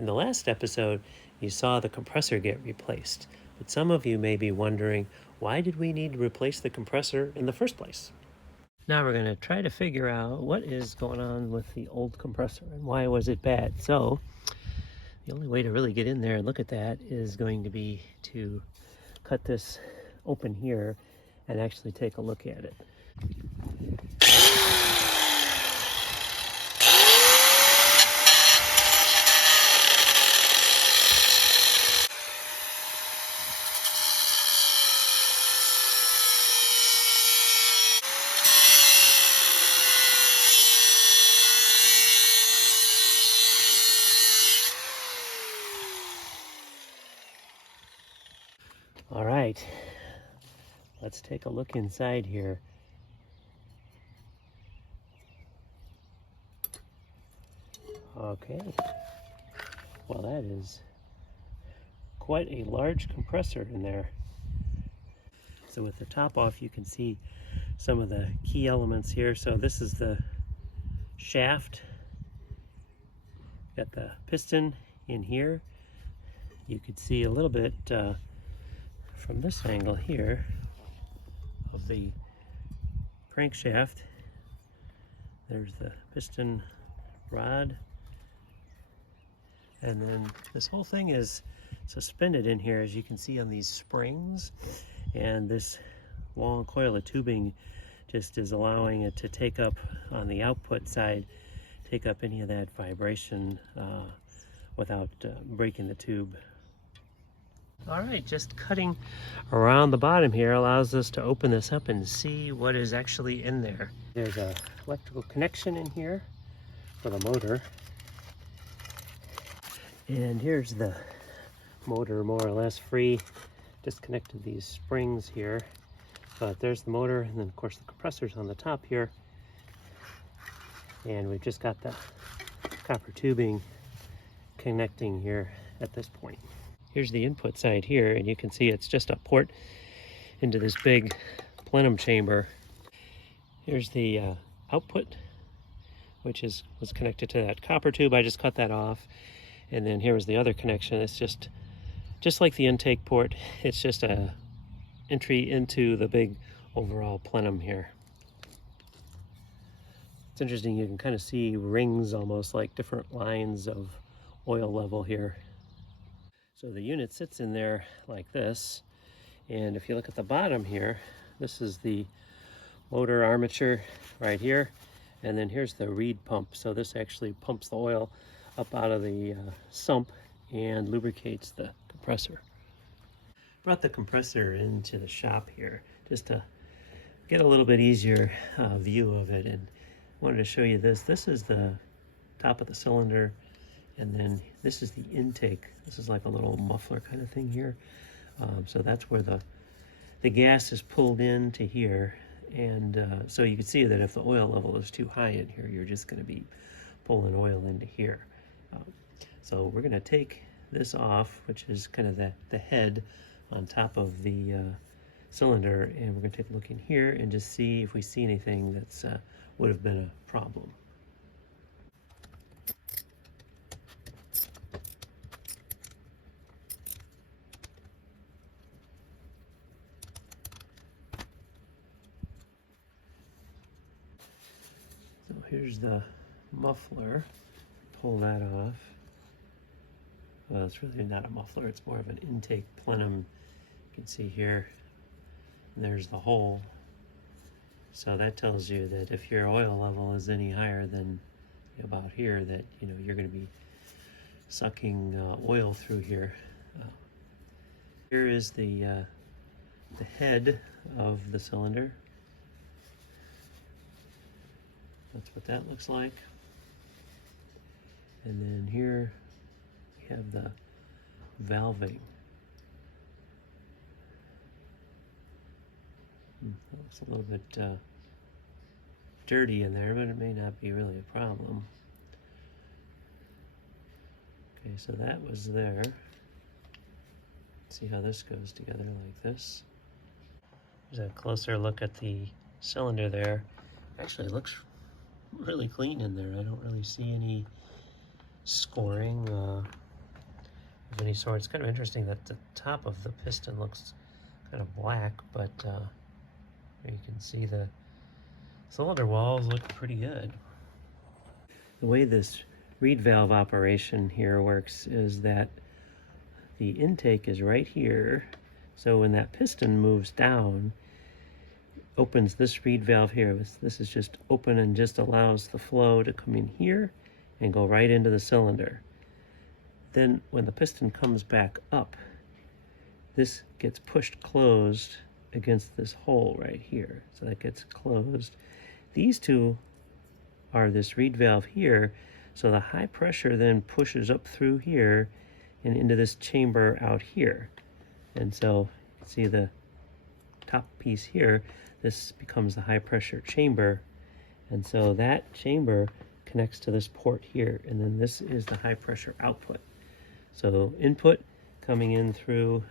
In the last episode, you saw the compressor get replaced, but some of you may be wondering, why did we need to replace the compressor in the first place? Now we're going to try to figure out what is going on with the old compressor and why was it bad. So the only way to really get in there and look at that is going to be to cut this open here and actually take a look at it. All right, let's take a look inside here. Okay, well, that is quite a large compressor in there. So with the top off, you can see some of the key elements here. So this is the shaft. Got the piston in here. You could see a little bit from this angle here of the crankshaft. There's the piston rod. And then this whole thing is suspended in here, as you can see, on these springs. And this long coil of tubing just is allowing it to take up, on the output side, take up any of that vibration without breaking the tube. All right, just cutting around the bottom here allows us to open this up and see what is actually in there. There's an electrical connection in here for the motor. And here's the motor, more or less free. Disconnected these springs here. But there's the motor, and then of course the compressor's on the top here. And we've just got the copper tubing connecting here at this point. Here's the input side here, and you can see it's just a port into this big plenum chamber. Here's the output, which was connected to that copper tube. I just cut that off. And then here was the other connection. It's just like the intake port. It's just a entry into the big overall plenum here. It's interesting, you can kind of see rings, almost like different lines of oil level here. So the unit sits in there like this, and if you look at the bottom here, this is the motor armature right here, and then here's the reed pump. So this actually pumps the oil up out of the sump and lubricates the compressor. Brought the compressor into the shop here just to get a little bit easier view of it, and wanted to show you this. This is the top of the cylinder, and then this is the intake. This is like a little muffler kind of thing here. So that's where the gas is pulled into here, and so you can see that if the oil level is too high in here, you're just going to be pulling oil into here. So we're going to take this off, which is kind of the head on top of the cylinder, and we're going to take a look in here and just see if we see anything that's would have been a problem. So here's the muffler. Pull that off. Well, it's really not a muffler, it's more of an intake plenum. You can see here, and there's the hole. So that tells you that if your oil level is any higher than about here, that you're going to be sucking oil through here. Here is the head of the cylinder. That's what that looks like. And then here we have the valving. Looks a little bit dirty in there, but it may not be really a problem. Okay, so that was there. See how this goes together like this. There's a closer look at the cylinder there. Actually, it looks really clean in there. I don't really see any scoring. any sort. It's kind of interesting that the top of the piston looks kind of black, but you can see the cylinder walls look pretty good. The way this reed valve operation here works is that the intake is right here. So when that piston moves down, opens this reed valve here. This is just open and just allows the flow to come in here and go right into the cylinder. Then when the piston comes back up, this gets pushed closed against this hole right here. So that gets closed. These two are this reed valve here. So the high pressure then pushes up through here and into this chamber out here. And so you can see the top piece here, this becomes the high pressure chamber. And so that chamber connects to this port here. And then this is the high pressure output. So input coming in through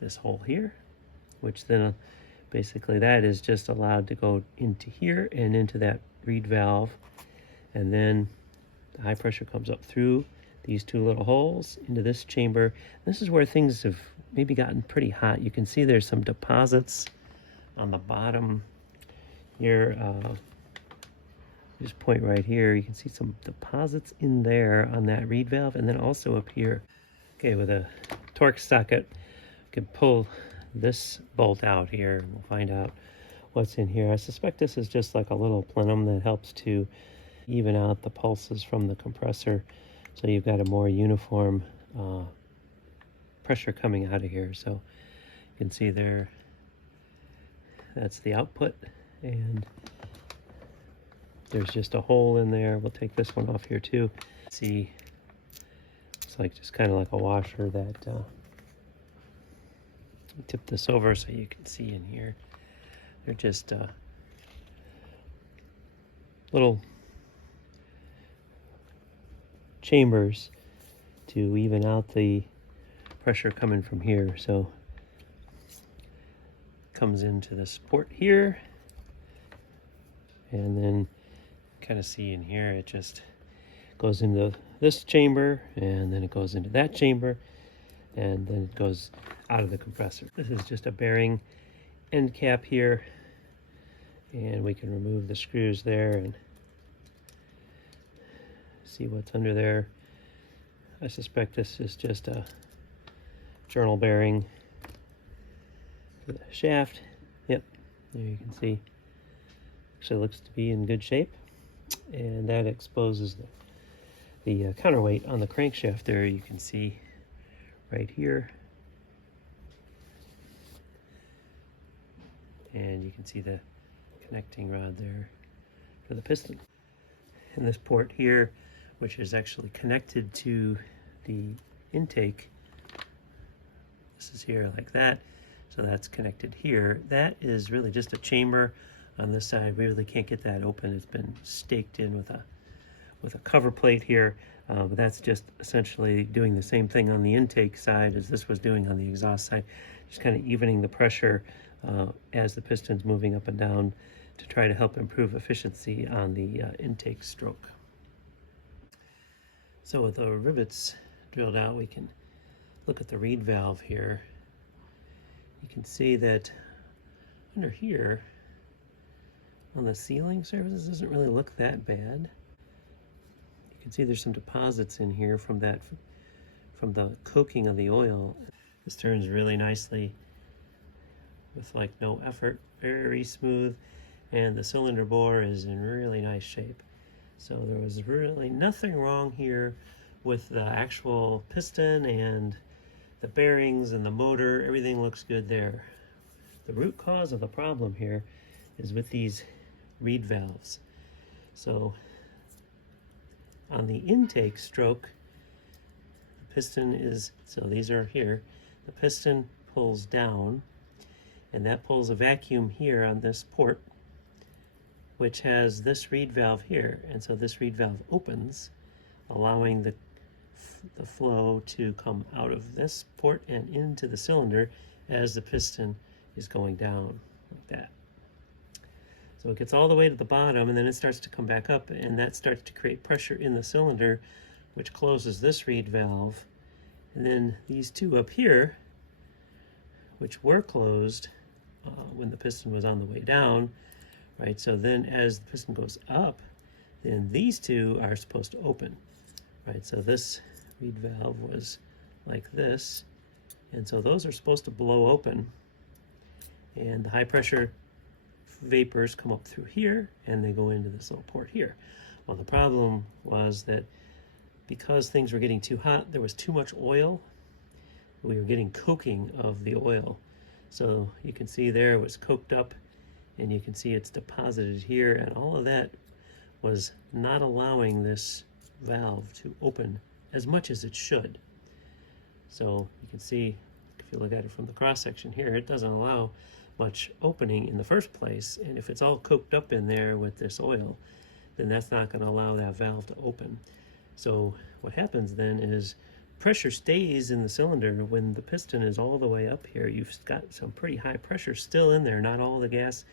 this hole here, which then basically that is just allowed to go into here and into that reed valve. And then the high pressure comes up through these two little holes into this chamber. This is where things have maybe gotten pretty hot. You can see there's some deposits on the bottom here. Just point right here. You can see some deposits in there on that reed valve, and then also up here. Okay, with a torque socket, you can pull this bolt out here, and we'll find out what's in here. I suspect this is just like a little plenum that helps to even out the pulses from the compressor, so you've got a more uniform pressure coming out of here. So you can see there, that's the output, and there's just a hole in there. We'll take this one off here too. See, it's like just kind of like a washer that tip this over so you can see in here. They're just little chambers to even out the pressure coming from here. So comes into this port here, and then kind of see in here it just goes into this chamber, and then it goes into that chamber, and then it goes out of the compressor. This is just a bearing end cap here, and we can remove the screws there and see what's under there. I suspect this is just a journal bearing for the shaft. Yep, there you can see. Actually looks to be in good shape, and that exposes the counterweight on the crankshaft there. You can see right here, and you can see the connecting rod there for the piston. And this port here, which is actually connected to the intake, this is here like that, so that's connected here. That is really just a chamber on this side. We really can't get that open. It's been staked in with a cover plate here, but that's just essentially doing the same thing on the intake side as this was doing on the exhaust side, just kind of evening the pressure as the piston's moving up and down to try to help improve efficiency on the intake stroke. So with the rivets drilled out, we can look at the reed valve here. You can see that under here on the sealing surface, doesn't really look that bad. You can see there's some deposits in here from the coking of the oil. This turns really nicely with like no effort, very smooth, and the cylinder bore is in really nice shape. So there was really nothing wrong here with the actual piston and the bearings and the motor. Everything looks good there. The root cause of the problem here is with these reed valves. So on the intake stroke, the piston is, so these are here, the piston pulls down, and that pulls a vacuum here on this port, which has this reed valve here. And so this reed valve opens, allowing the flow to come out of this port and into the cylinder as the piston is going down like that. So it gets all the way to the bottom, and then it starts to come back up, and that starts to create pressure in the cylinder, which closes this reed valve, and then these two up here, which were closed when the piston was on the way down, right? So then as the piston goes up, then these two are supposed to open, right? So this reed valve was like this, and so those are supposed to blow open, and the high pressure vapors come up through here and they go into this little port here. Well, the problem was that because things were getting too hot, there was too much oil. We were getting coking of the oil. So you can see there it was coked up, and you can see it's deposited here, and all of that was not allowing this valve to open as much as it should. So you can see, if you look at it from the cross section here, it doesn't allow much opening in the first place, and if it's all coked up in there with this oil, then that's not going to allow that valve to open. So what happens then is pressure stays in the cylinder when the piston is all the way up here. You've got some pretty high pressure still in there, not all the gas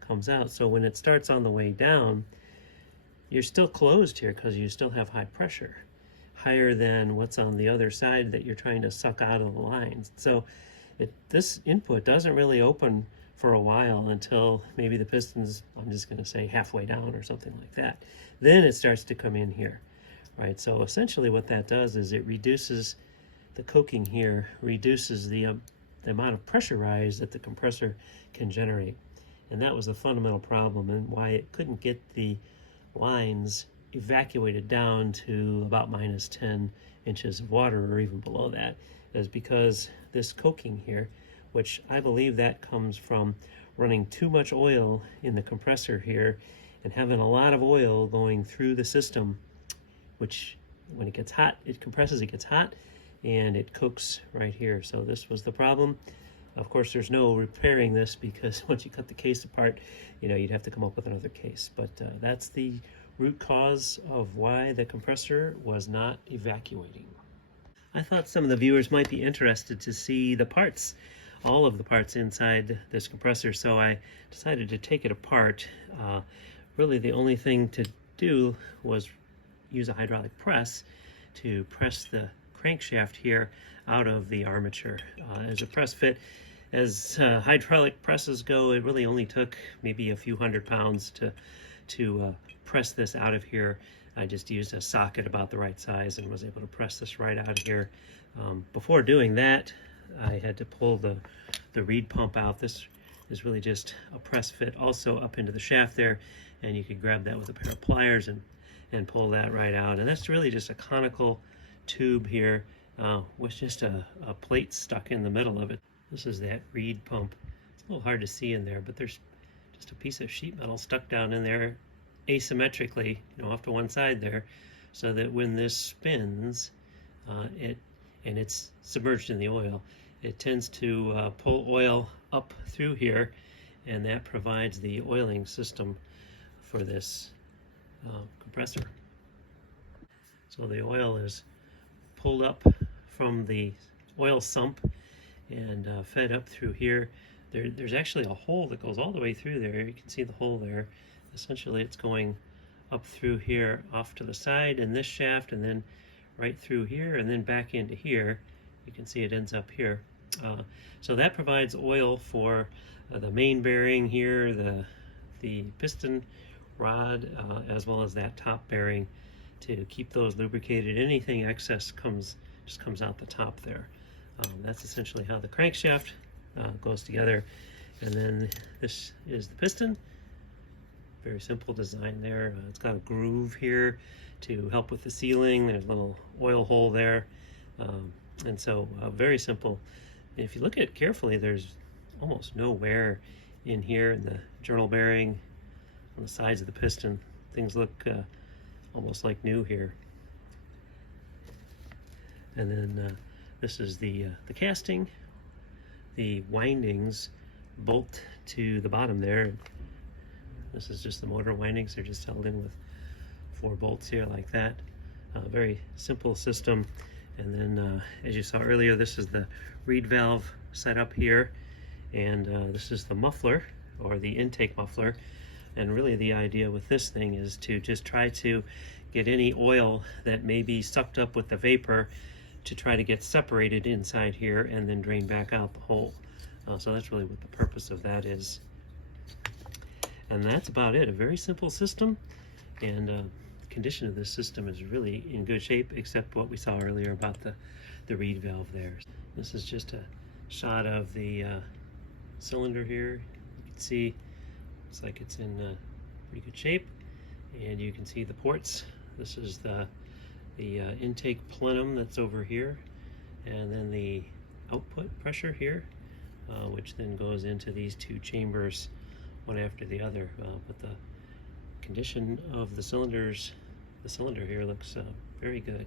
comes out. So when it starts on the way down, you're still closed here because you still have high pressure, higher than what's on the other side that you're trying to suck out of the lines. So this input doesn't really open for a while until maybe the piston's, I'm just going to say, halfway down or something like that. Then it starts to come in here, right? So essentially what that does is it reduces the coking here, reduces the amount of pressure rise that the compressor can generate. And that was the fundamental problem, and why it couldn't get the lines evacuated down to about -10 inches of water or even below that, is because this coking here, which I believe that comes from running too much oil in the compressor here and having a lot of oil going through the system, which when it gets hot, it compresses, it gets hot, and it cooks right here. So this was the problem. Of course, there's no repairing this, because once you cut the case apart, you'd have to come up with another case. But that's the root cause of why the compressor was not evacuating. I thought some of the viewers might be interested to see the parts, all of the parts inside this compressor, so I decided to take it apart. Really the only thing to do was use a hydraulic press to press the crankshaft here out of the armature. As a press fit, as hydraulic presses go, it really only took maybe a few hundred pounds to press this out of here. I just used a socket about the right size and was able to press this right out of here. Before doing that, I had to pull the reed pump out. This is really just a press fit also up into the shaft there, and you could grab that with a pair of pliers and pull that right out. And that's really just a conical tube here with just a plate stuck in the middle of it. This is that reed pump. It's a little hard to see in there, but there's just a piece of sheet metal stuck down in there asymmetrically, off to one side there, so that when this spins, and it's submerged in the oil, it tends to pull oil up through here, and that provides the oiling system for this compressor. So the oil is pulled up from the oil sump and fed up through here. There's actually a hole that goes all the way through there. You can see the hole there. Essentially it's going up through here off to the side in this shaft, and then right through here, and then back into here. You can see it ends up here. So that provides oil for the main bearing here, the piston rod, as well as that top bearing, to keep those lubricated. Anything excess just comes out the top there. That's essentially how the crankshaft goes together. And then this is the piston. Very simple design there. It's got a groove here to help with the sealing. There's a little oil hole there. And so very simple. If you look at it carefully, there's almost no wear in here in the journal bearing, on the sides of the piston. Things look almost like new here. And then this is the casting. The windings bolt to the bottom there. This is just the motor windings. They're just held in with 4 bolts here like that. Very simple system. And then as you saw earlier, this is the reed valve set up here, and this is the muffler, or the intake muffler. And really the idea with this thing is to just try to get any oil that may be sucked up with the vapor to try to get separated inside here and then drain back out the hole. So that's really what the purpose of that is. And that's about it. A very simple system, and the condition of this system is really in good shape, except what we saw earlier about the reed valve there. This is just a shot of the cylinder here. You can see looks like it's in pretty good shape, and you can see the ports. This is the intake plenum that's over here, and then the output pressure here, which then goes into these two chambers, one after the other. But the condition of the cylinder here looks very good.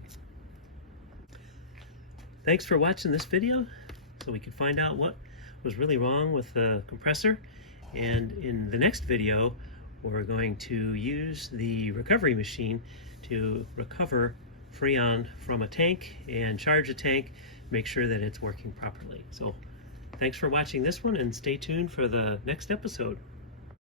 Thanks for watching this video, so we can find out what was really wrong with the compressor. And in the next video, we're going to use the recovery machine to recover Freon from a tank and charge a tank, make sure that it's working properly. So thanks for watching this one, and stay tuned for the next episode.